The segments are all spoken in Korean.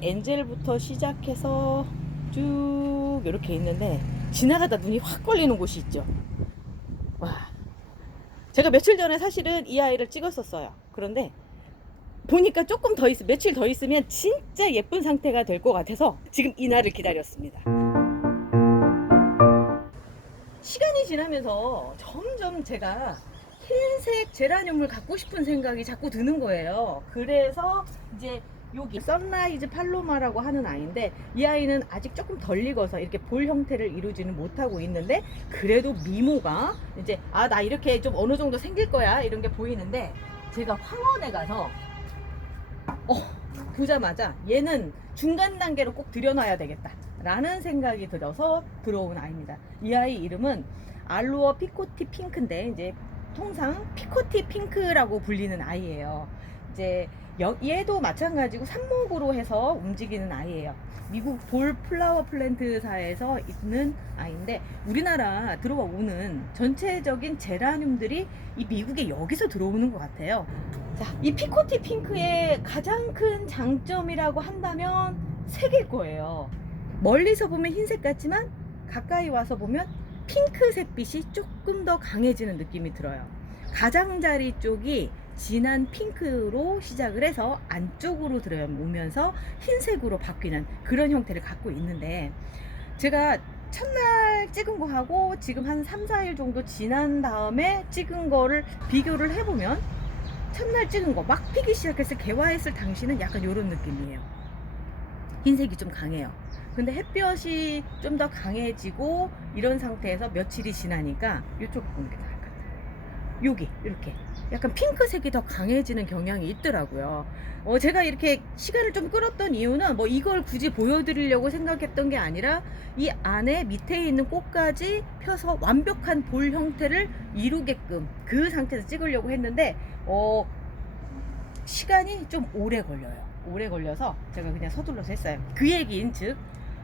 엔젤부터 시작해서 쭉 이렇게 있는데 지나가다 눈이 확 걸리는 곳이 있죠. 와, 제가 며칠 전에 사실은 이 아이를 찍었었어요. 그런데 보니까 조금 더 며칠 더 있으면 진짜 예쁜 상태가 될 것 같아서 지금 이 날을 기다렸습니다. 시간이 지나면서 점점 제가 흰색 제라늄을 갖고 싶은 생각이 자꾸 드는 거예요. 그래서 이제 여기 선라이즈 팔로마라고 하는 아이인데, 이 아이는 아직 조금 덜 익어서 이렇게 볼 형태를 이루지는 못하고 있는데, 그래도 미모가 이제 나 이렇게 좀 어느 정도 생길 거야 이런 게 보이는데, 제가 황원에 가서 보자마자 얘는 중간 단계로 꼭 들여놔야 되겠다 라는 생각이 들어서 들어온 아이입니다. 이 아이 이름은 알루어 피코티 핑크인데, 이제 통상 피코티 핑크라고 불리는 아이예요. 이제 얘도 마찬가지고 삽목으로 해서 움직이는 아이예요. 미국 볼 플라워 플랜트사에서 있는 아이인데, 우리나라 들어와 오는 전체적인 제라늄들이 이 미국에 여기서 들어오는 것 같아요. 자, 이 피코티 핑크의 가장 큰 장점이라고 한다면 색일 거예요. 멀리서 보면 흰색 같지만 가까이 와서 보면 핑크색빛이 조금 더 강해지는 느낌이 들어요. 가장자리 쪽이 진한 핑크로 시작을 해서 안쪽으로 들어오면서 흰색으로 바뀌는 그런 형태를 갖고 있는데, 제가 첫날 찍은 거하고 지금 한 3, 4일 정도 지난 다음에 찍은 거를 비교를 해보면, 첫날 찍은 거 막 피기 시작했을 개화했을 당시는 약간 이런 느낌이에요. 흰색이 좀 강해요. 근데 햇볕이 좀 더 강해지고 이런 상태에서 며칠이 지나니까 이쪽 보는 게 나을 것 같아요. 여기 이렇게 약간 핑크색이 더 강해지는 경향이 있더라고요. 제가 이렇게 시간을 좀 끌었던 이유는 뭐 이걸 굳이 보여드리려고 생각했던 게 아니라, 이 안에 밑에 있는 꽃까지 펴서 완벽한 볼 형태를 이루게끔 그 상태에서 찍으려고 했는데 시간이 좀 오래 걸려요. 오래 걸려서 제가 그냥 서둘러서 했어요. 그 얘기인 즉,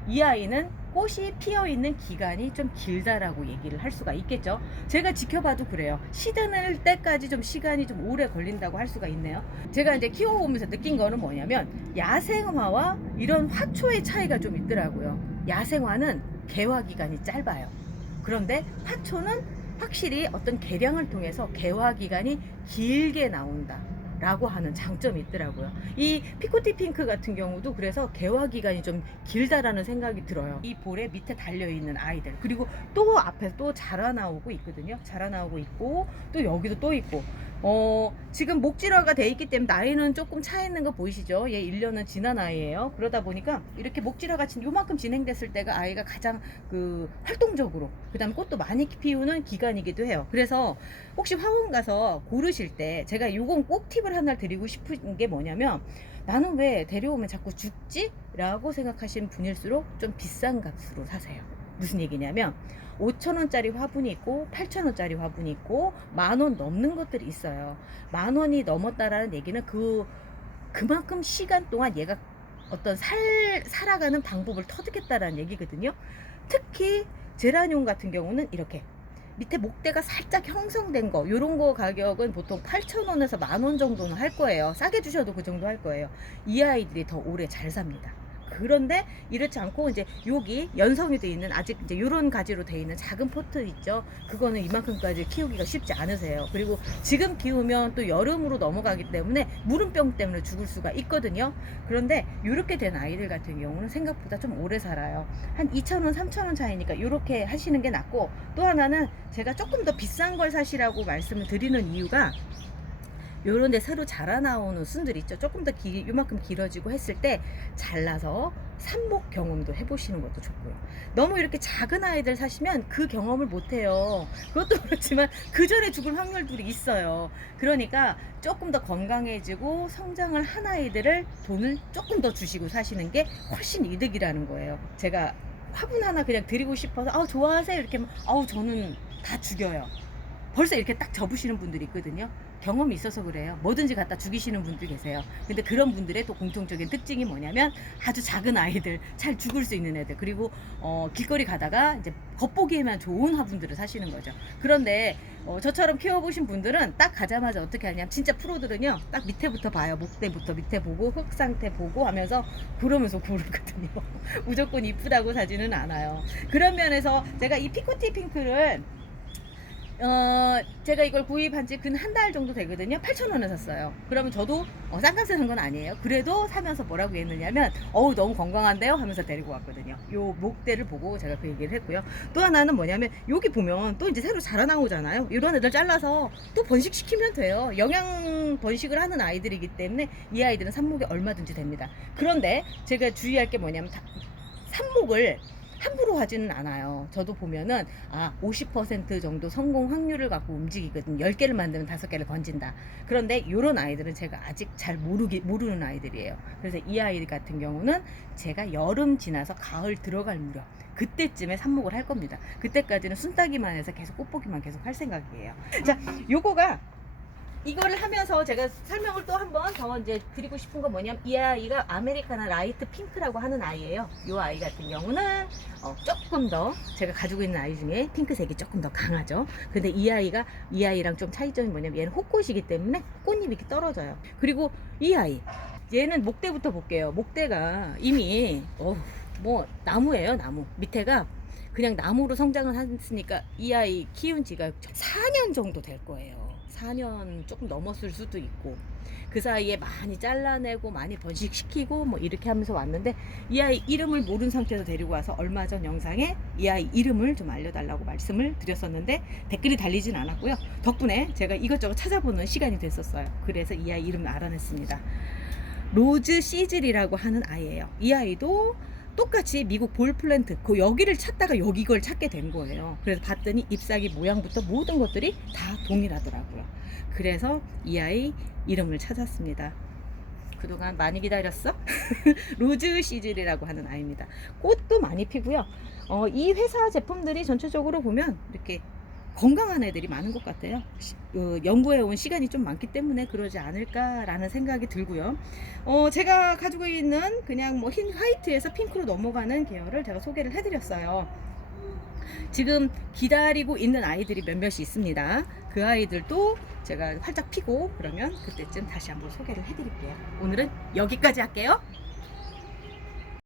이 아이는 꽃이 피어있는 기간이 좀 길다라고 얘기를 할 수가 있겠죠. 제가 지켜봐도 그래요. 시드는 때까지 좀 시간이 좀 오래 걸린다고 할 수가 있네요. 제가 이제 키워보면서 느낀 거는 뭐냐면, 야생화와 이런 화초의 차이가 좀 있더라고요. 야생화는 개화 기간이 짧아요. 그런데 화초는 확실히 어떤 개량을 통해서 개화 기간이 길게 나온다 라고 하는 장점이 있더라고요. 이 피코티 핑크 같은 경우도 그래서 개화 기간이 좀 길다라는 생각이 들어요. 이 볼에 밑에 달려있는 아이들, 그리고 또 앞에서 또 자라나오고 있거든요. 자라나오고 있고, 또 여기도 또 있고, 지금 목질화가 돼 있기 때문에 나이는 조금 차 있는 거 보이시죠? 얘 1년은 지난 아이예요. 그러다 보니까 이렇게 목질화가 요만큼 진행됐을 때가 아이가 가장 활동적으로, 그 다음에 꽃도 많이 피우는 기간이기도 해요. 그래서 혹시 화원 가서 고르실 때 제가 요건 꼭 팁을 하나 드리고 싶은 게 뭐냐면, 나는 왜 데려오면 자꾸 죽지? 라고 생각하시는 분일수록 좀 비싼 값으로 사세요. 무슨 얘기냐면, 5,000원짜리 화분이 있고 8,000원짜리 화분이 있고 10,000원 넘는 것들이 있어요. 10,000원이 넘었다라는 얘기는 그만큼 시간 동안 얘가 어떤 살아가는 방법을 터득했다라는 얘기거든요. 특히 제라늄 같은 경우는 이렇게 밑에 목대가 살짝 형성된 거, 요런 거 가격은 보통 8,000원에서 10,000원 정도는 할 거예요. 싸게 주셔도 그 정도 할 거예요. 이 아이들이 더 오래 잘 삽니다. 그런데 이렇지 않고, 이제 여기 연성이 돼 있는 아직 이제 요런 가지로 돼 있는 작은 포트 있죠. 그거는 이만큼까지 키우기가 쉽지 않으세요. 그리고 지금 키우면 또 여름으로 넘어가기 때문에 무름병 때문에 죽을 수가 있거든요. 그런데 이렇게 된 아이들 같은 경우는 생각보다 좀 오래 살아요. 한 2,000원, 3,000원 차이니까 이렇게 하시는 게 낫고, 또 하나는 제가 조금 더 비싼 걸 사시라고 말씀을 드리는 이유가, 요런 데 새로 자라나오는 순들 있죠. 조금 더 요만큼 길어지고 했을 때 잘라서 삽목 경험도 해보시는 것도 좋고요. 너무 이렇게 작은 아이들 사시면 그 경험을 못해요. 그것도 그렇지만 그 전에 죽을 확률들이 있어요. 그러니까 조금 더 건강해지고 성장을 한 아이들을 돈을 조금 더 주시고 사시는 게 훨씬 이득이라는 거예요. 제가 화분 하나 그냥 드리고 싶어서 좋아하세요 이렇게 하면 저는 다 죽여요. 벌써 이렇게 딱 접으시는 분들이 있거든요. 경험이 있어서 그래요. 뭐든지 갖다 죽이시는 분들 계세요. 근데 그런 분들의 또 공통적인 특징이 뭐냐면 아주 작은 아이들, 잘 죽을 수 있는 애들, 그리고 길거리 가다가 이제 겉보기에만 좋은 화분들을 사시는 거죠. 그런데 저처럼 키워보신 분들은 딱 가자마자 어떻게 하냐면, 진짜 프로들은요 딱 밑에부터 봐요. 목대부터 밑에 보고 흙 상태 보고 하면서 그러면서 고르거든요. 무조건 이쁘다고 사지는 않아요. 그런 면에서 제가 이 피코티 핑크를 제가 이걸 구입한 지 근 한 달 정도 되거든요. 8,000원에 샀어요. 그러면 저도 싼 값에 산 건 아니에요. 그래도 사면서 뭐라고 했느냐면, 어우 너무 건강한데요 하면서 데리고 왔거든요. 요 목대를 보고 제가 그 얘기를 했고요. 또 하나는 뭐냐면, 여기 보면 또 이제 새로 자라나오잖아요. 이런 애들 잘라서 또 번식시키면 돼요. 영양 번식을 하는 아이들이기 때문에 이 아이들은 삽목에 얼마든지 됩니다. 그런데 제가 주의할 게 뭐냐면, 삽목을 함부로 하지는 않아요. 저도 보면은 50% 정도 성공 확률을 갖고 움직이거든요. 10개를 만들면 5개를 건진다. 그런데 이런 아이들은 제가 아직 잘 모르는 아이들이에요. 그래서 이 아이 같은 경우는 제가 여름 지나서 가을 들어갈 무렵, 그때쯤에 삽목을 할 겁니다. 그때까지는 순따기만 해서 계속 꽃보기만 계속 할 생각이에요. 자, 요거가 이거를 하면서 제가 설명을 또 한 번 더 이제 드리고 싶은 건 뭐냐면, 이 아이가 아메리카나 라이트 핑크라고 하는 아이예요. 이 아이 같은 경우는 조금 더 제가 가지고 있는 아이 중에 핑크색이 조금 더 강하죠. 근데 이 아이랑 좀 차이점이 뭐냐면, 얘는 호꽃이기 때문에 꽃잎이 이렇게 떨어져요. 그리고 이 아이, 얘는 목대부터 볼게요. 목대가 이미 뭐 나무예요. 나무 밑에가 그냥 나무로 성장을 했으니까 이 아이 키운 지가 4년 정도 될 거예요. 4년 조금 넘었을 수도 있고, 그 사이에 많이 잘라내고 많이 번식시키고 뭐 이렇게 하면서 왔는데, 이 아이 이름을 모르는 상태에서 데리고 와서 얼마 전 영상에 이 아이 이름을 좀 알려달라고 말씀을 드렸었는데 댓글이 달리진 않았고요. 덕분에 제가 이것저것 찾아보는 시간이 됐었어요. 그래서 이 아이 이름을 알아냈습니다. 로즈 시즐이라고 하는 아이예요. 이 아이도 똑같이 미국 볼 플랜트, 여기를 찾다가 이걸 찾게 된 거예요. 그래서 봤더니 잎사귀 모양부터 모든 것들이 다 동일하더라고요. 그래서 이 아이 이름을 찾았습니다. 그동안 많이 기다렸어? 로즈 시즐이라고 하는 아이입니다. 꽃도 많이 피고요. 이 회사 제품들이 전체적으로 보면 이렇게 건강한 애들이 많은 것 같아요. 연구해 온 시간이 좀 많기 때문에 그러지 않을까라는 생각이 들고요. 제가 가지고 있는 그냥 뭐 흰 화이트에서 핑크로 넘어가는 계열을 제가 소개를 해드렸어요. 지금 기다리고 있는 아이들이 몇몇이 있습니다. 그 아이들도 제가 활짝 피고 그러면 그때쯤 다시 한번 소개를 해드릴게요. 오늘은 여기까지 할게요.